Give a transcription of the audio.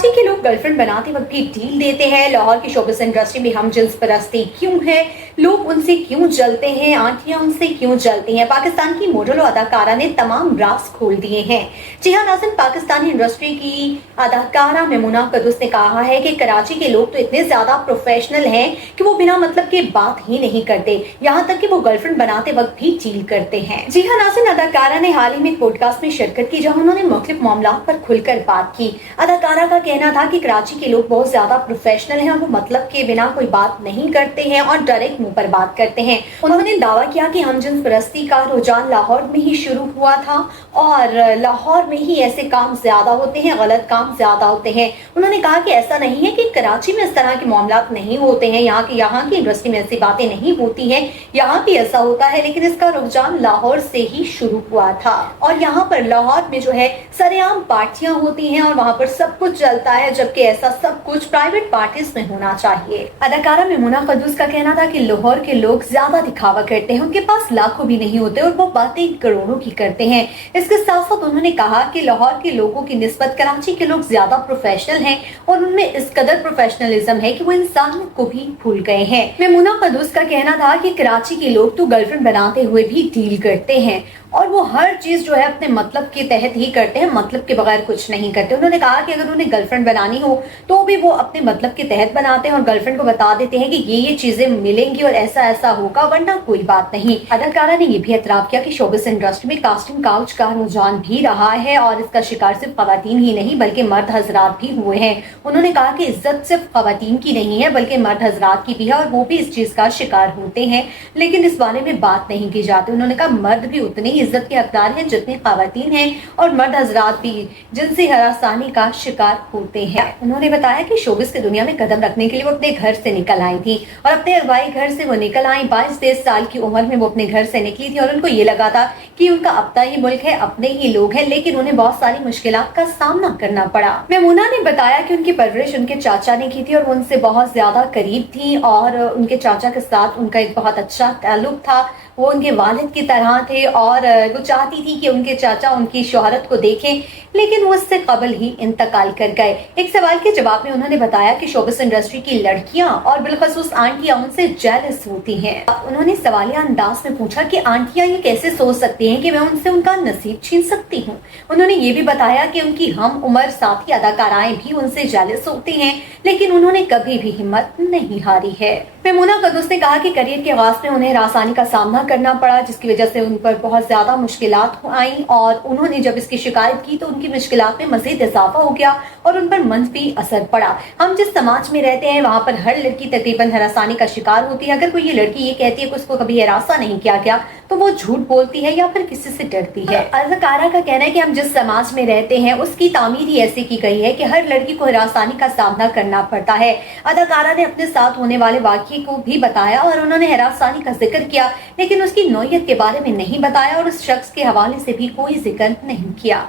कराची के लोग गर्लफ्रेंड बनाते वक्त भी डील देते हैं। लाहौर की शोबिस इंडस्ट्री में हम जिन्स परस्ती क्यों है, लोग उनसे क्यों जलते हैं, आंटियां उनसे क्यों जलती हैं। पाकिस्तान की मॉडल और अदाकारा ने तमाम राज खोल दिए हैं। जी हाँ नाज़रीन, पाकिस्तानी इंडस्ट्री की अदाकारा मेमुना क़ुद्दूस ने कहा है कि कराची के लोग तो इतने ज्यादा प्रोफेशनल हैं कि वो बिना मतलब के बात ही नहीं करते, यहाँ तक कि वो गर्लफ्रेंड बनाते वक्त भी डील करते हैं। जी हाँ नाज़रीन, अदाकारा ने हाल ही में एक पॉडकास्ट में शिरकत की जहाँ उन्होंने मुख्तलिफ मामलात पर खुलकर बात की। अदाकारा का कहना था कि कराची के लोग बहुत ज्यादा प्रोफेशनल हैं और वो मतलब के बिना कोई बात नहीं करते हैं और डायरेक्ट मुंह पर बात करते हैं। उन्होंने दावा किया कि हम जिन्स परस्ती का रुझान लाहौर में ही शुरू हुआ था और लाहौर में ही ऐसे काम ज्यादा होते हैं, गलत काम ज्यादा होते हैं। उन्होंने कहा कि ऐसा नहीं है कि कराची में इस तरह के मामलात नहीं होते हैं, यहाँ की इंडस्ट्री में ऐसी बातें नहीं होती हैं, यहाँ भी ऐसा होता है, लेकिन इसका रुझान लाहौर से ही शुरू हुआ था और यहाँ पर लाहौर में जो है सरेआम पार्टियां होती हैं और वहाँ पर सब कुछ चलता है, जबकि ऐसा सब कुछ प्राइवेट पार्टीज में होना चाहिए। अदाकारा मेमुना क़ुद्दूस का कहना था कि लाहौर के लोग ज्यादा दिखावा करते हैं, उनके पास लाखों भी नहीं होते और वो बातें करोड़ों की करते हैं। इसके साथ साथ उन्होंने कहा कि लाहौर के लोगों की निस्बत कराची के लोग ज्यादा प्रोफेशनल हैं और उनमें इस कदर प्रोफेशनलिज्म है कि वो इंसानियत को भी भूल गए हैं। मेमुना क़ुद्दूस का कहना था कि कराची के लोग तो गर्लफ्रेंड बनाते हुए भी डील करते हैं और वो हर चीज जो है अपने मतलब के तहत ही करते हैं, मतलब के बगैर कुछ नहीं करते। उन्होंने कहा कि अगर उन्हें गर्लफ्रेंड बनानी हो तो भी वो अपने मतलब के तहत बनाते हैं और गर्लफ्रेंड को बता देते हैं कि ये चीजें मिलेंगी और ऐसा ऐसा होगा, वरना कोई बात नहीं। अदाकारा ने यह भी एतराफ किया कि शोबिस इंडस्ट्री में कास्टिंग काउच का रुझान भी रहा है और इसका शिकार सिर्फ खवातीन ही नहीं बल्कि मर्द हजरात भी हुए हैं। उन्होंने कहा कि इज्जत सिर्फ खवातीन की नहीं है बल्कि मर्द हजरात की भी है और वो भी इस चीज का शिकार होते हैं, लेकिन इस बारे में बात नहीं की जाती। उन्होंने कहा मर्द भी उतने ही इज्जत के हकदार हैं जितने खवातीन हैं और मर्द हजरात भी जिनसी हरासानी का शिकार होते हैं। उन्होंने बताया कि शोबिस की दुनिया में कदम रखने के लिए वो अपने घर से निकल आई थी और अपने अगवाई घर से वो निकल आई। 22-23 साल की उम्र में वो अपने घर से निकली थी और उनको ये लगा था कि उनका अपना ही मुल्क है, अपने ही लोग हैं, लेकिन उन्हें बहुत सारी मुश्किलात का सामना करना पड़ा। मेमुना ने बताया कि उनकी परवरिश उनके चाचा ने की थी और वो उनसे बहुत ज्यादा करीब थी और उनके चाचा के साथ उनका एक बहुत अच्छा ताल्लुक था। वो उनके वालिद की तरह थे और वो चाहती थी कि उनके चाचा उनकी शोहरत को देखें, लेकिन वो उससे कबल ही इंतकाल कर गए। एक सवाल के जवाब में उन्होंने बताया कि शोबिस इंडस्ट्री की लड़कियां और बिलखसूस आंटियां उनसे जेलस होती हैं। उन्होंने सवालिया अंदाज में पूछा कि आंटियां ये कैसे सोच सकती हैं कि मैं उनसे उनका नसीब छीन सकती हूँ। उन्होंने ये भी बताया कि उनकी हम उम्र साथी अदाकाराएं भी उनसे जेलस होती हैं, लेकिन उन्होंने कभी भी हिम्मत नहीं हारी है। मेमुना क़ुद्दूस ने कहा कि करियर के आगाज में उन्हें हरासानी का सामना करना पड़ा, जिसकी वजह से उन पर बहुत ज्यादा मुश्किलात आई और उन्होंने जब इसकी शिकायत की तो उनकी मुश्किलात में मजीद इजाफा हो गया और उन पर मंफी असर पड़ा। हम जिस समाज में रहते हैं वहाँ पर हर लड़की तकरीबन हरासानी का शिकार होती है। अगर कोई ये लड़की ये कहती है कि उसको कभी हरासा नहीं किया गया तो वो झूठ बोलती है या फिर किसी से डरती है। अदाकारा का कहना है कि हम जिस समाज में रहते हैं उसकी तामीर ही ऐसी की गई है कि हर लड़की को हरासानी का सामना करना पड़ता है। अदाकारा ने अपने साथ होने वाले वाकये को भी बताया और उन्होंने हरासानी का जिक्र किया, लेकिन उसकी नौयत के बारे में नहीं बताया और उस शख्स के हवाले से भी कोई जिक्र नहीं किया।